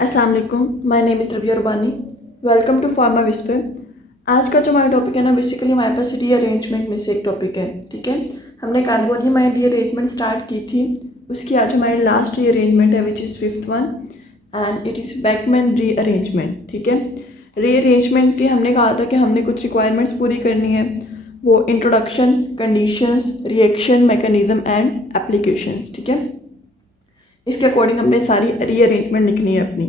अस्सलाम वालेकुम, my name is Rabia Rubani. Welcome to pharma whisper. आज का जो हमारा टॉपिक है ना, बेसिकली हमारे पास रीअरेंजमेंट में से एक टॉपिक है। ठीक है, हमने कार्बोनियम आयन रीअरेंजमेंट स्टार्ट की थी, उसकी आज हमारी लास्ट रीअरेंजमेंट है which is fifth one and it is Beckmann rearrangement. ठीक है, रीअरेंजमेंट के हमने कहा था कि हमने कुछ रिक्वायरमेंट्स पूरी करनी है, वो introduction, conditions, reaction mechanism and applications. ठीक है, इसके अकॉर्डिंग हमने सारी रीअरेंजमेंट लिखनी है अपनी।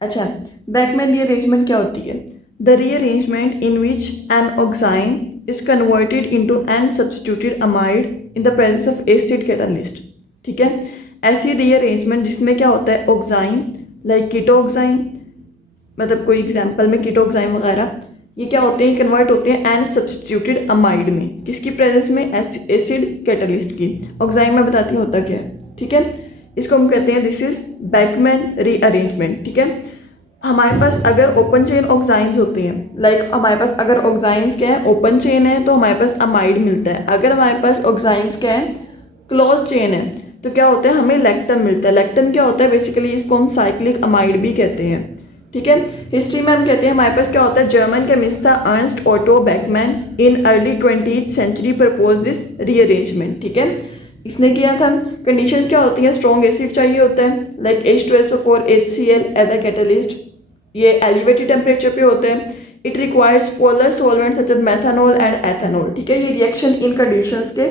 अच्छा, बैकमैन रीअरेंजमेंट क्या होती है? The rearrangement in which an oxime is converted into an substituted amide in the presence of acid catalyst. ठीक है, ऐसी रीअरेंजमेंट जिसमें क्या होता है, ऑक्साइन लाइक कीटोक्साइन, मतलब कोई एग्जांपल में कीटोक्साइन वगैरह, ये क्या होते हैं, कन्वर्ट होते हैं एन सब्स्टिट्यूटेड अमाइड में। किसकी प्रेजेंस में? एसिड कैटालिस्ट की। ऑक्साइन में बताती होता क्या है। ठीक है, इसको हम कहते हैं दिस इज बैकमैन रीअरेंजमेंट। ठीक है, हमारे पास अगर ओपन चेन ऑक्साइंस होते हैं, लाइक हमारे पास अगर ऑक्साइंस क्या है, ओपन चेन है, तो हमारे पास अमाइड मिलता है। अगर हमारे पास ऑक्साइंस क्या है, क्लोज चेन है, तो क्या होता है, हमें लैक्टम मिलता है। लैक्टम क्या होता है, बेसिकली इसको हम साइक्लिक अमाइड भी कहते हैं। ठीक है, हिस्ट्री में हम कहते हैं हमारे पास क्या होता है, जर्मन केमिस्ट था Ernst Otto Beckmann in early 20th century propose this rearrangement. ठीक है, इसने किया था। कंडीशन क्या होती है, स्ट्रॉन्ग एसिड चाहिए होता है like H2SO4 HCl as a catalyst. ये एलिवेटेड टेम्परेचर पे होते हैं। It requires polar solvent such as methanol and ethanol. ठीक है, ये रिएक्शन इन कंडीशंस के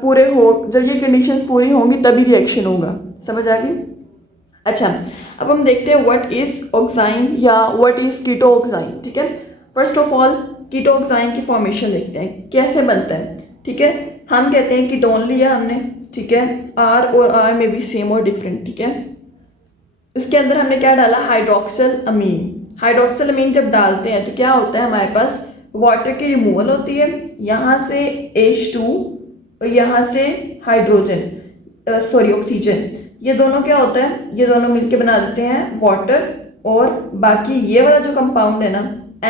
पूरे हो, जब ये कंडीशंस पूरी होंगी तभी रिएक्शन होगा। समझ आ गई? अच्छा, अब हम देखते हैं व्हाट इज ऑक्साइन या व्हाट इज कीटो ऑक्साइन। ठीक है, फर्स्ट ऑफ ऑल कीटो ऑक्साइन की फॉर्मेशन देखते हैं कैसे बनता है। ठीक है, हम कहते हैं कीटोन लिया हमने। ठीक है, आर और आर में भी सेम और डिफरेंट। ठीक है, उसके अंदर हमने क्या डाला, हाइड्रोक्सिल अमीन। हाइड्रोक्सिल अमीन जब डालते हैं तो क्या होता है, हमारे पास वाटर की रिमूवल होती है, यहाँ से H2 और यहाँ से हाइड्रोजन सॉरी ऑक्सीजन, ये दोनों क्या होता है, ये दोनों मिलके बना देते हैं वाटर, और बाकी ये वाला जो कंपाउंड है ना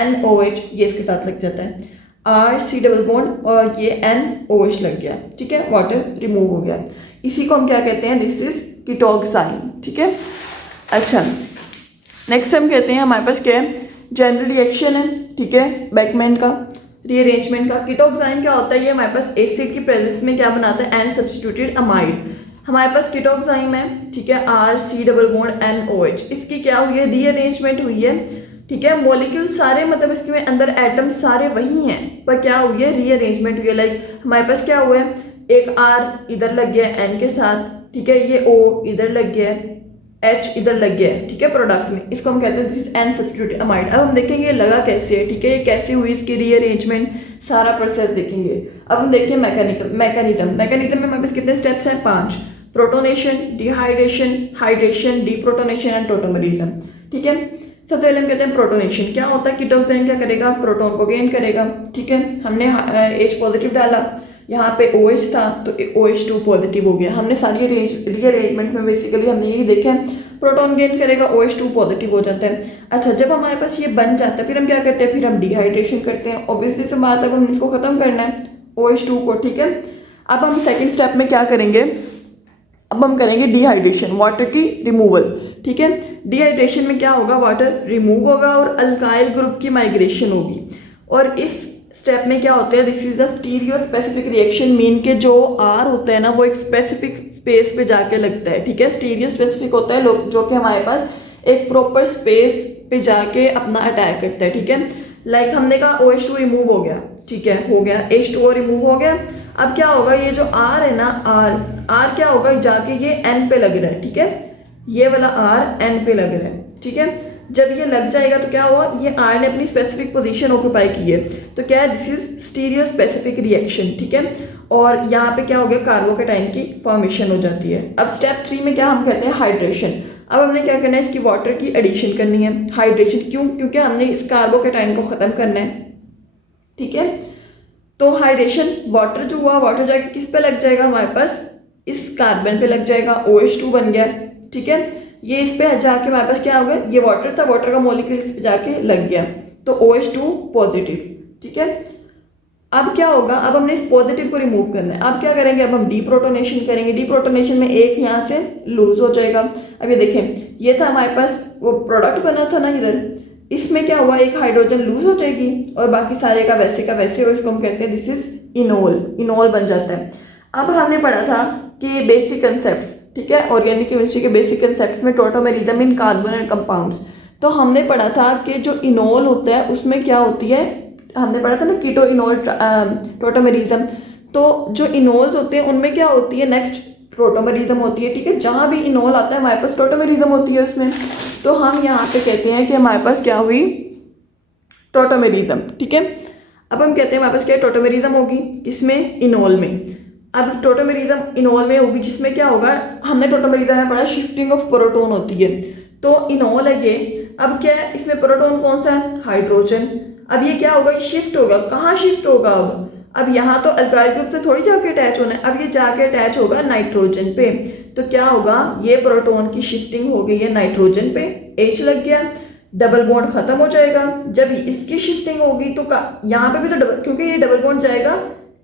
NOH, ये इसके साथ लग जाता है, RC डबल बॉन्ड और ये NOH लग गया। ठीक है, वाटर रिमूव हो गया। इसी को हम क्या कहते हैं, दिस इज कीटोक्साइन। ठीक है, अच्छा नेक्स्ट हम कहते हैं हमारे पास क्या है, जनरल रिएक्शन है। ठीक है, बैकमैन का रीअरेंजमेंट का। कीटोक्साइन क्या होता है, ये हमारे पास एसिड की प्रेजेंस में क्या बनाता है, एन सब्स्टिट्यूटेड अमाइड। हमारे पास कीटोक्साइन में, ठीक है, RC डबल बॉन्ड NOH, इसकी क्या हुई है, रीअरेंजमेंट हुई है। ठीक है, मॉलिक्यूल सारे, मतलब इसके में अंदर एटम सारे वही हैं, पर क्या हुई है, रीअरेंजमेंट हुई है। लाइक हमारे पास क्या हुआ है, एक R इधर लग गया N के साथ। ठीक है, ये O इधर लग गया, H इधर लग गया है। ठीक है, प्रोडक्ट में, इसको हम कहते हैं this is an substituted amide. अब हम देखेंगे ये लगा कैसे है। ठीक है, ये कैसे हुई इसकी रीअरेंजमेंट, सारा प्रोसेस देखेंगे। अब हम देखिए मैकेनिज्म में हमारे पास कितने स्टेप्स हैं, 5। Protonation, dehydration, hydration, deprotonation and tautomerism. ठीक है, सबसे पहले हम कहते हैं प्रोटोनेशन। क्या होता है, कीटोक्साइन क्या करेगा, प्रोटॉन को गेन करेगा। ठीक है, हमने H पॉजिटिव डाला, यहाँ पे OH था तो OH2 पॉजिटिव हो गया। हमने सारी रीअरेंजमेंट में बेसिकली हमने यही देखा है, प्रोटॉन गेन करेगा, OH2 पॉजिटिव हो जाता है। अच्छा, जब हमारे पास ये बन जाता है फिर हम क्या करते हैं, फिर हम डिहाइड्रेशन करते हैं। ऑब्वियसली से बात है, अब हम इसको खत्म करना है OH2 को। ठीक है, अब हम सेकेंड स्टेप में क्या करेंगे, अब हम करेंगे डिहाइड्रेशन, वाटर की रिमूवल। ठीक है, डिहाइड्रेशन में क्या होगा, वाटर रिमूव होगा और अल्काइल ग्रुप की माइग्रेशन होगी। और इस स्टेप में क्या होता है, this is a stereo specific reaction, mean के जो R होता है ना वो एक स्पेसिफिक स्पेस पे जाके लगता है। ठीक है, स्टीरियो स्पेसिफिक होता है जो कि हमारे पास एक प्रॉपर स्पेस पे जाके अपना अटैक करता है। ठीक है, लाइक हमने कहा OH2 रिमूव हो गया। ठीक है, हो गया, H2O रिमूव हो गया। अब क्या होगा, ये जो R है ना, R क्या होगा, जाके ये N पे लग रहा है। ठीक है, ये वाला R N पे लग रहा है। ठीक है, जब ये लग जाएगा तो क्या हुआ, ये R ने अपनी स्पेसिफिक पोजीशन ऑक्यूपाई की है, तो क्या है, this is stereo specific reaction. ठीक है, और यहाँ पे क्या हो गया, कार्बोकेटाइन की फॉर्मेशन हो जाती है। अब स्टेप 3 में क्या हम कहते हैं, हाइड्रेशन। अब हमने क्या करना है, इसकी वाटर की एडिशन करनी है। हाइड्रेशन क्यों, क्योंकि हमने इस कार्बोकेटाइन को ख़त्म करना है। ठीक है, तो हाइड्रेशन, वाटर जो हुआ, वाटर जाके किस पे लग जाएगा, हमारे पास इस कार्बन पे लग जाएगा, OH2 बन गया। ठीक है, ये इस पे जाके हमारे पास क्या होगा, ये वाटर था, वाटर का मॉलिक्यूल इस पे जाके लग गया तो OH2 पॉजिटिव। ठीक है, अब क्या होगा, अब हमने इस पॉजिटिव को रिमूव करना है। अब क्या करेंगे, अब हम डीप्रोटोनेशन करेंगे। डीप्रोटोनेशन में एक यहाँ से लूज हो जाएगा। अब ये देखें, ये था हमारे पास वो प्रोडक्ट बना था ना इधर, इसमें क्या हुआ, एक हाइड्रोजन लूज हो जाएगी और बाकी सारे का वैसे और इसको हम कहते हैं दिस इज इनोल। इनोल बन जाता है। अब हमने पढ़ा था कि बेसिक कंसेप्ट, ठीक है, ऑर्गेनिक केमिस्ट्री के बेसिक कंसेप्ट्स में tautomerism in carbon and compounds. तो हमने पढ़ा था कि जो इनोल होता है उसमें क्या होती है, हमने पढ़ा था ना कीटो इनोल टॉटोमेरिज्म। तो जो इनोल्स होते हैं उनमें क्या होती है, नेक्स्ट टॉटोमेरिज्म होती है, ठीक है। जहाँ भी इनोल आता है हमारे पास टॉटोमेरिज्म होती है उसमें। तो हम यहाँ पे कहते हैं कि हमारे पास क्या हुई, टॉटोमेरिज्म, ठीक है। अब हम कहते हैं हमारे पास क्या टॉटोमेरिज्म होगी, किसमें, इनोल में। अब टॉटोमेरिज्म इनोल में होगी जिसमें क्या होगा, हमने टॉटोमेरिज्म में पढ़ा शिफ्टिंग ऑफ प्रोटोन होती है। तो इनोल है ये। अब क्या है, इसमें प्रोटोन कौन सा है, हाइड्रोजन। अब ये क्या होगा, शिफ्ट होगा, कहाँ शिफ्ट होगा, अब यहाँ तो अल्काइल ग्रुप से थोड़ी जाके अटैच होना है, अब ये जाके अटैच होगा नाइट्रोजन पे। तो क्या होगा, ये प्रोटोन की शिफ्टिंग हो गई है नाइट्रोजन पे, H लग गया, डबल बॉन्ड खत्म हो जाएगा। जब इसकी शिफ्टिंग होगी तो यहाँ पे भी तो डबल, क्योंकि ये डबल बॉन्ड जाएगा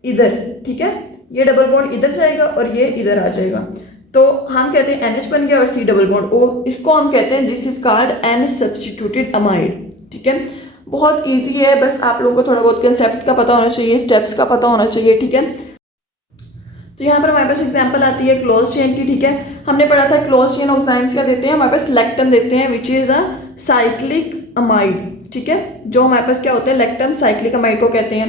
इधर, ठीक है, ये डबल बॉन्ड इधर जाएगा और ये इधर आ जाएगा। तो हम कहते हैं NH बन गया और C डबल बॉन्ड O, इसको हम कहते हैं this is called N substituted amide, ठीक है। बहुत इजी है, बस आप लोगों को थोड़ा बहुत कंसेप्ट का पता होना चाहिए, स्टेप्स का पता होना चाहिए, ठीक है। तो यहाँ पर हमारे पास एग्जांपल आती है क्लोज चेन की, ठीक है। हमने पढ़ा था क्लोज चेन ऑक्साइड्स क्या देते हैं, हमारे पास लैक्टम देते हैं which is a cyclic amide, ठीक है। जो हमारे पास क्या होता है, लैक्टम साइक्लिक अमाइड को कहते हैं।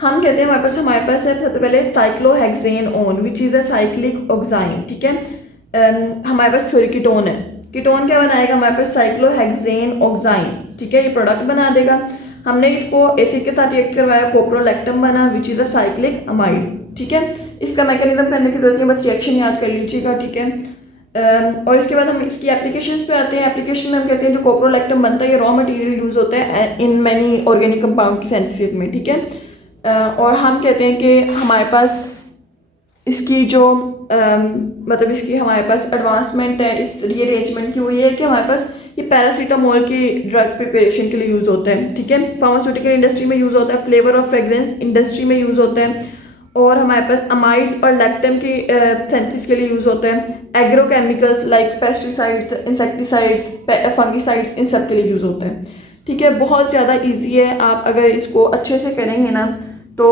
हम कहते हैं हमारे पास है सबसे पहले cyclohexanone which is a cyclic ऑक्साइन, ठीक है। हमारे पास सॉरी कीटोन है, कीटोन क्या बनाएगा हमारे पास, साइक्लोहेक्सेन ऑक्साइन, ठीक है, ये प्रोडक्ट बना देगा। हमने इसको एसिड के साथ रिएक्ट करवाया, कोप्रोलैक्टम बना which is a cyclic amide, ठीक है। इसका मैकेनिज्म करने की जरूरत है, बस रिएक्शन याद कर लीजिएगा, ठीक है। और इसके बाद हम इसकी एप्लीकेशंस पे आते हैं। एप्लीकेशन में हम कहते हैं जो कोप्रोलैक्टम बनता है ये रॉ मटेरियल यूज होता है इन मैनी ऑर्गेनिक कंपाउंड की सिंथेसिस में, ठीक है। और हम कहते हैं कि हमारे पास इसकी जो मतलब इसकी हमारे पास एडवांसमेंट है इस रीअरेंजमेंट की, वो ये है कि हमारे पास ये पैरासीटामोल की ड्रग प्रिपरेशन के लिए यूज़ होता है, ठीक है। फार्मास्यूटिकल इंडस्ट्री में यूज़ होता है, फ्लेवर और फ्रेग्रेंस इंडस्ट्री में यूज़ होता है, और हमारे पास अमाइड्स और लैक्टम की सिंथेसिस के लिए यूज़ होता है। Agrochemicals like pesticides, insecticides, fungicides, इन सब के लिए यूज़ होता है, ठीक है। बहुत ज़्यादा ईजी है, आप अगर इसको अच्छे से करेंगे ना तो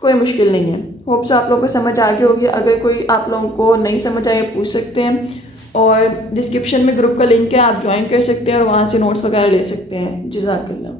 कोई मुश्किल नहीं है। होप्स आप लोगों को समझ आ गई होगी। अगर कोई आप लोगों को नहीं समझ आए पूछ सकते हैं, और डिस्क्रिप्शन में ग्रुप का लिंक है, आप ज्वाइन कर सकते हैं और वहाँ से नोट्स वगैरह ले सकते हैं। जज़ाकल्लाह।